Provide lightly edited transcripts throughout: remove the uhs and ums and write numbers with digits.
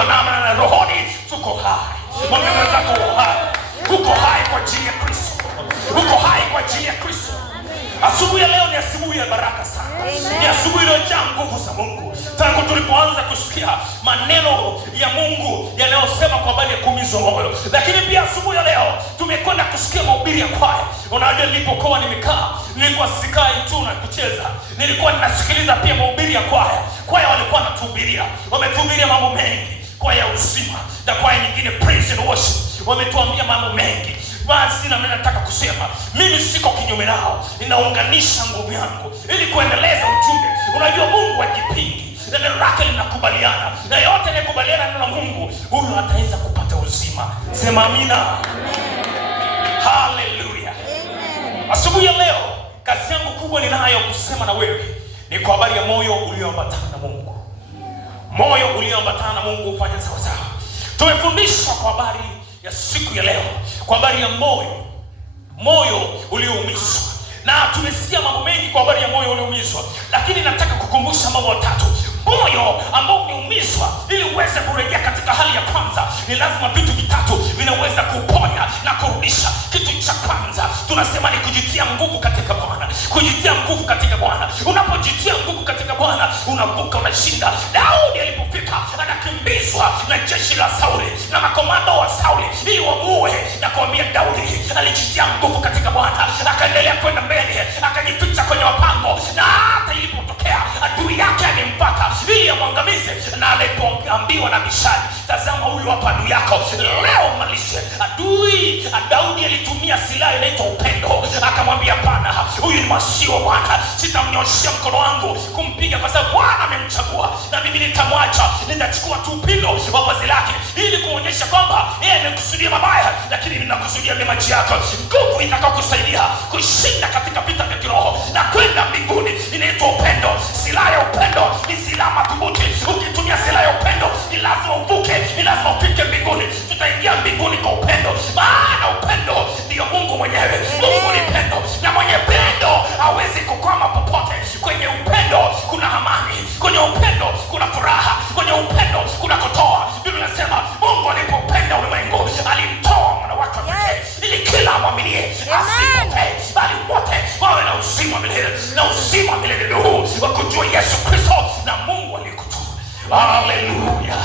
kwa namna na rohoni tuko hai. Mwambie mwenzako hai. Uko hai kwa ajili ya Kristo. Uko hai kwa ajili ya Kristo. Asubuhi ya leo ni asubuhi ya baraka sana. Ni asubuhi iliyojaa nguvu za Mungu. Tangu tulipoanza kusikia maneno ya Mungu yanayosema kwa habari ya kuumizwa moyo. Lakini pia asubuhi ya leo tumekwenda kusikia mahubiri ya kwaya. Unajua nilipokuwa nimekaa, nilikuwa sikai tu na kucheza. Nilikuwa ninasikiliza pia mahubiri ya kwaya. Kwaya walikuwa wanatuhubiria. Wametuhubiria mambo mengi. Kwaya ya uzima na kwaya nyingine praise and worship. Wametuambia mambo mengi. Basi na mimi nataka kusema, mimi siko kinyume nao. Ninaunganisha nguvu yangu ili kuendeleza ujumbe. Unajua Mungu hajipingi. Neno lake linakubaliana. Na yote yanayokubaliana na neno la Mungu, huyo ataweza kupata uzima. Sema amina. Hallelujah. Asubuhi ya leo kazi yangu kubwa ninayo kusema na wewe ni kwa habari ya moyo ulioambatana na Mungu. Moyo ulioambatana na Mungu ufanye sawa sawa. Tumefundishwa kwa habari ya siku ya leo kwa habari ya moyo ulioumizwa, na tumesikia mambo mengi kwa habari ya moyo ulioumizwa, lakini nataka kukumbusha mambo matatu. Moyo ambao umeumizwa, ili uweze kurejea katika hali ya kwanza, ni lazima vitu vitatu vinaweza kuponya na kurudisha. Kitu cha kwanza tunasema ni kujitia nguvu katika Bwana. Kujitia nguvu katika Bwana. Unapojitia nguvu katika Bwana, unavuka, unashinda. Daudi alipofika anakimbizwa na jeshi la Sauli na makomando wa Sauli ili wamuue, na kuambia Daudi alijitia nguvu katika Bwana, akaendelea kwenda mbele, akajificha kwenye mapango, na hata ilipotokea adui yake amempata ili amwangamize, na alipoambiwa na Mishali, tazama huyu hapa adui yako, leo malishe adui. Daudi alitumia silaha inaitwa upendo. Akamwambia hapana, huyu ni masiwa Bwana, sitamnyoshia mkono wangu kumpiga kwa sababu Bwana amemchagua, na mimi nitamwacha. Nitachukua tu upindo wa vazi lake ili kuonyesha kwamba yeye amekusudia mabaya, lakini ninakusudia mema yako. Nguvu itakayokusaidia kushinda katika vita vya kiroho na kwenda mbinguni inaitwa upendo. Silaha ya upendo ni silaha madhubuti. Ukitumia silaha ya upendo, ni lazima uvuke, ni lazima ufike mbinguni. Tutaingia mbinguni kwa upendo, maana upendo ndio Mungu mwenyewe. Mungu ni pendo, na mwenye pendo hawezi kukwama popote. Kwenye upendo kuna amani, kwenye upendo kuna furaha, kwenye upendo kuna kutoa. Biblia inasema Mungu alipopenda ulimwengu alimtoa mwana wake pekee ili kila amwaminie asipotee, bali wote wawe na uzima milele. Na uzima milele ni huu wa kujua Yesu Kristo na Mungu aliyekutoa. Haleluya.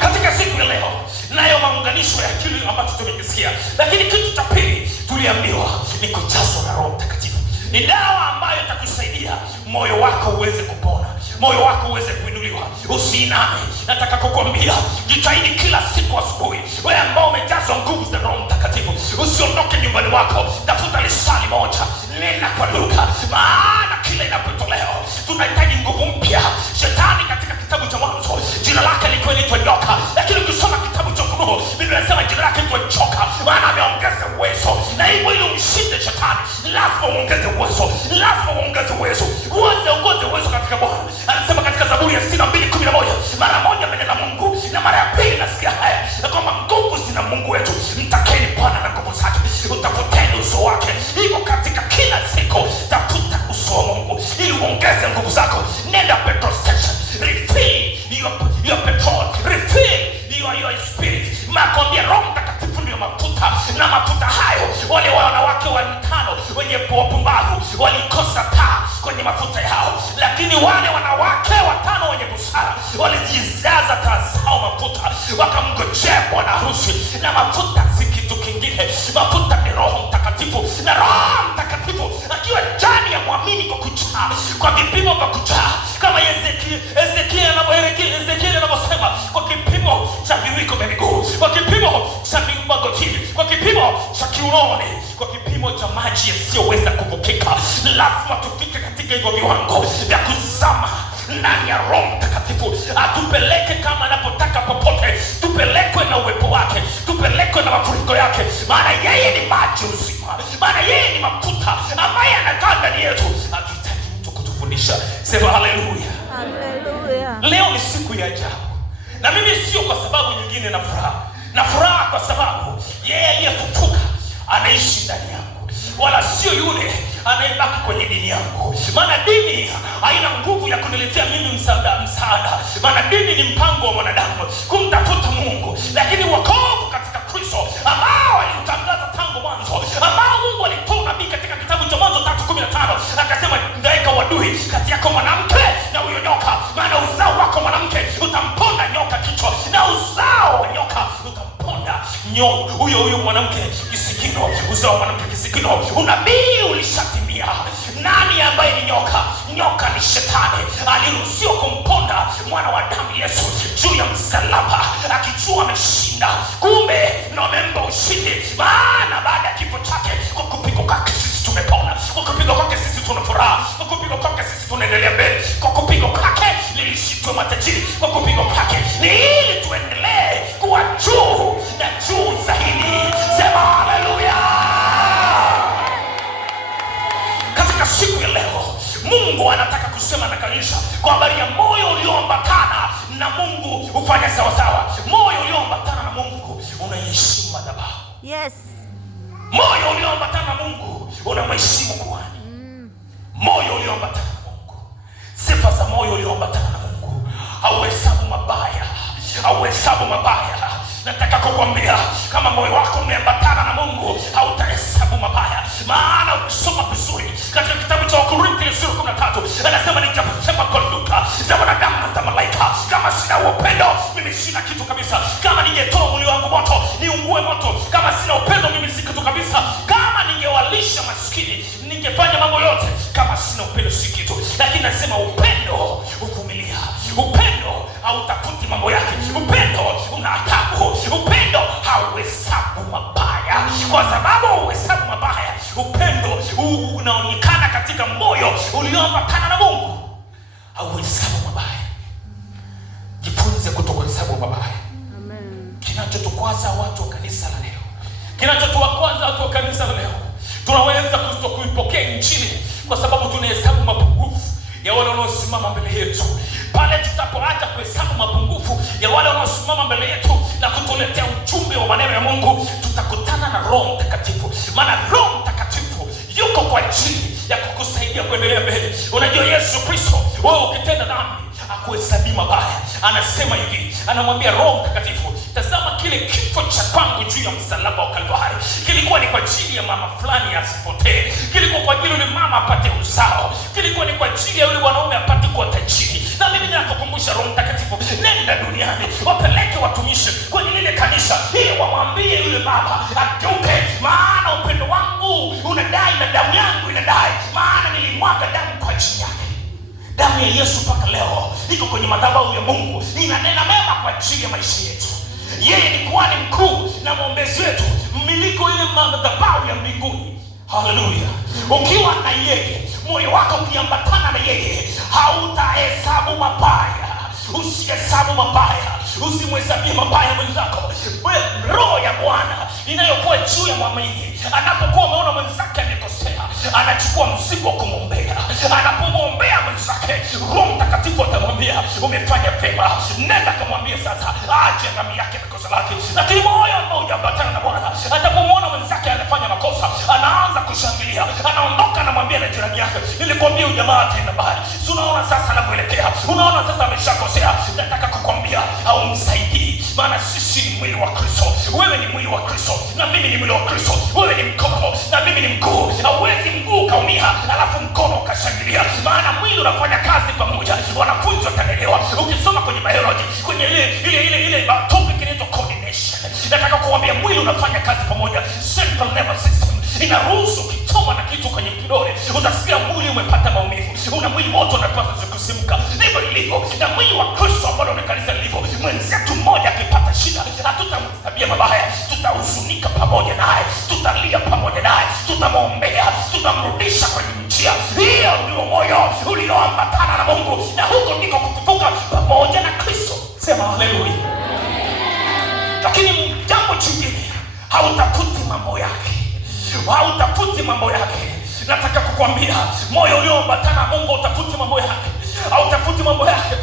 Katika siku ya leo nayo maunganisho ya kile ambacho tumekisikia, lakini kitu cha pili tuliambiwa ni kujazwa na Roho Mtakatifu. Ni dawa ambayo itakusaidia moyo wako uweze kupona, moyo wako uweze kuinuliwa. Usiiname. Nataka kukwambia, jitahidi kila siku asubuhi, wewe ambao umejazwa nguvu za Roho Mtakatifu, usiondoke nyumbani wako, tafuta lisali moja, nena kwa lugha, maana kila inapotolewa tunahitaji nguvu mpya. Shetani katika kitabu cha Mwanzo jina lake lilikuwa linaitwa nyoka, lakini ukisoma kitabu cha Ufunuo Biblia inasema jina lake linaitwa joka, maana ameongeza uwezo. Na hivyo ili umshinde shetani, lazima uongeze uwezo, lazima uongeze uwezo, uongeze uwezo katika Bwana. Anasema katika Zaburi ya 62:11, mara moja amenena Mungu, na mara ya pili nasikia haya kwamba nguvu zina Mungu wetu. Mtakeni Bwana na nguvu zake, utafuteni uso wake. Hivyo katika kila siku tafuta uso wa Mungu ili uongeze nguvu zako. Nenda petrol station, refill your petrol, refill your spirit. Makwambia Roho Mtakatifu ndio mafuta, na mafuta hayo wale wanawake watano wenye wapumbavu walikosa taa kwenye mafuta yao, lakini wale wanawake watano wenye busara walijizaza taa zao mafuta, wakamngojea bwana harusi. Na mafuta si kitu kingine, mafuta ni Roho Mtakatifu. Na Roho Mtakatifu akiwa ndani ya muamini kwa kujaa, kwa vipimo vya kujaa, kama Ezekiel anavyosema, kwa kipimo cha viwiko vya miguu, kwa kipimo cha magotini, kwa kipimo cha kiunoni, kwa kipimo cha maji yasiyoweza kuvukika. Lazima tufike katika hivyo viwango vya kuzama ndani ya Roho Mtakatifu. Atupeleke kama anapotaka popote, tupelekwe na uwepo wake, tupelekwe na mafuriko yake, maana yeye ni maji uzima, maana yeye ni mafuta ambaye anakaa ndani yetu. Hatutaji mtu kutufundisha. Sema haleluya. Haleluya. Leo ni siku ya ajabu, na mimi sio kwa sababu nyingine na furaha kwa sababu yeye aliyefufuka anaishi ndani yangu, wala sio yule anayebaki kwenye dini yangu. Maana dini haina nguvu ya kuniletea mimi msaada, Maana dini ni mpango wa mwanadamu kumtafuta Mungu, lakini wokovu katika Kristo ambao aliutangaza tangu mwanzo, ambao Mungu alitoa nabii katika kitabu cha Mwanzo 3:15 akasema, ndaweka uadui kati yako mwanamke na huyo nyoka, maana uzao wako mwanamke utamponda nyoka kichwa, na uzao wa nyoka utamponda huyo mwanamke kisigino. Uzao wa mwanamke kisigino. Unabii ulishatimia. Nani ambaye ni nyoka? Nyoka ni Shetani. Aliruhusiwa kumponda mwana wa damu Yesu juu ya msalaba, akijua ameshinda. Kumbe na amempa ushindi, maana baada ya kifo chake, kwa kupigwa kwake sisi tumepona, kwa kupigwa kwake sisi tuna furaha, kwa kupigwa kwake sisi tunaendelea mbele, kwa kupigwa kwake lilishitwa matajiri, kwa kupigwa kwake ni ili tuendelee kuwa juu na juu zaidi. Sema haleluya. Katika siku ya leo Mungu anataka kusema na kanisa kwa habari ya moyo ulioambatana na Mungu ufanye sawa sawa. Moyo ulioambatana na Mungu unaheshimu madhabahu. Yes. Moyo ulioambatana na Mungu unamheshimu kuhani. Moyo ulioambatana na Mungu. Sifa za moyo ulioambatana na Mungu. Hauhesabu mabaya. Hauhesabu mabaya. Nataka kukwambia kama moyo wako umeambatana na Mungu hautahesabu mabaya. Maana ukisoma vizuri katika kitabu cha Wakorintho sura 13 anasema, nijasema kwa lugha za wanadamu na za malaika, kama sina upendo mimi sina kitu kabisa. Kama ningetoa mwili wangu moto niungue moto, kama sina upendo mimi si kitu kabisa. Kama ningewalisha maskini, ningefanya mambo yote, kama sina upendo si kitu. Lakini nasema upendo uvumilia. Upendo hautafuti mambo yake. Upendo una adabu. Upendo hauhesabu mabaya. Kwa sababu hauhesabu mabaya, upendo unaonekana katika moyo ulioambatana na Mungu. Hauhesabu mabaya. Jifunze kutokuhesabu mabaya. Amen. Kinachotukwaza watu wa kanisa la leo, kinachotuwakwaza watu wa kanisa la leo, tunaweza kuipokea Injili kwa sababu tunahesabu mapungufu ya wale wanaosimama mbele yetu. Pale tutapoacha kuhesabu mapungufu ya wale wanaosimama mbele yetu na kutuletea ujumbe wa maneno ya Mungu, tutakutana na Roho Mtakatifu. Maana Roho Mtakatifu yuko kwa ajili ya kukusaidia kuendelea mbele. Unajua Yesu Kristo, wewe ukitenda dhambi hakuhesabii mabaya. Anasema hivi, anamwambia Roho Mtakatifu, tazama kile kifo cha kwangu juu ya msalaba wa Kalvari kilikuwa ni kwa ajili ya mama fulani asipotee, kilikuwa kwa ajili ya yule mama apate uzao, kilikuwa ni kwa ajili ya yule mwanaume apate kuwa tajiri. Na mimi ninakukumbusha Roho Mtakatifu, nenda duniani, wapeleke watumishi kwenye lile kanisa ili wamwambie yule baba ageuke, maana upendo wangu unadai na damu yangu inadai, maana nilimwaga damu kwa ajili yake. Damu ya Yesu mpaka leo iko kwenye madhabahu ya Mungu, inanena mema kwa ajili ya maisha yetu. Yeye ni kuhani mkuu na mwombezi wetu, mmiliki ile madhabahu ya mbinguni. Haleluya. Ukiwa na yeye, moyo wako ukiambatana na yeye, hautahesabu mabaya. Usihesabu mabaya. Usimhesabie mabaya mwenzako. Roho ya Bwana inayokuwa juu ya mwamini, anapokuwa ameona mwenzake amekosea, anachukua mzigo wa kumwombea. Anapomwombea mwenzake, Roho Mtakatifu atamwambia umefanya vyema, nenda kamwambia sasa aache dhambi yake na kosa lake. Lakini moyo ambao hujaambatana na Bwana, atapomwona mwenzake anafanya makosa, anaanza kushangilia, anaondoka anamwambia na jirani yake, nilikwambia ujamaa tena mbali. Unaona sasa anakuelekea, unaona sasa ameshakosea. Nataka kukwambia haumsaidii, maana sisi ni mwili wa Kristo. Wewe ni mwili wa Kristo na mimi ni mwili wa Kristo. Wewe ni mkono na mimi ni mguu. Hauwezi mguu kaumia alafu mkono ukashangilia, maana mwili unafanya kazi pamoja. Wanafunzi wataelewa ukisoma kwenye biology, kwenye ile topic inaitwa coordination. Nataka kuambia mwili unafanya kazi pamoja. Central nervous system inaruhusu kichoma na kitu kwenye kidole, utasikia mwili umepata maumivu, una mwili moto unapata kusimka. Ndivyo ilivyo na mwili wa Kristo ambao ni kanisa lilivyo. Mwenzetu mmoja akipata shida, hatutamhesabia mabaya, tutahuzunika pamoja naye, tutalia pamoja naye, tutamwombea, tutamrudisha kwenye njia. Hiyo ndio moyo ulioambatana na Mungu, na huko ndiko kufufuka pamoja na Kristo. Sema haleluya. Lakini jambo jingine, hautafuti mambo yake. Hautafuti mambo yake. Nataka kukwambia moyo ulioambatana na Mungu utafuti mambo yake. Hautafuti mambo yake.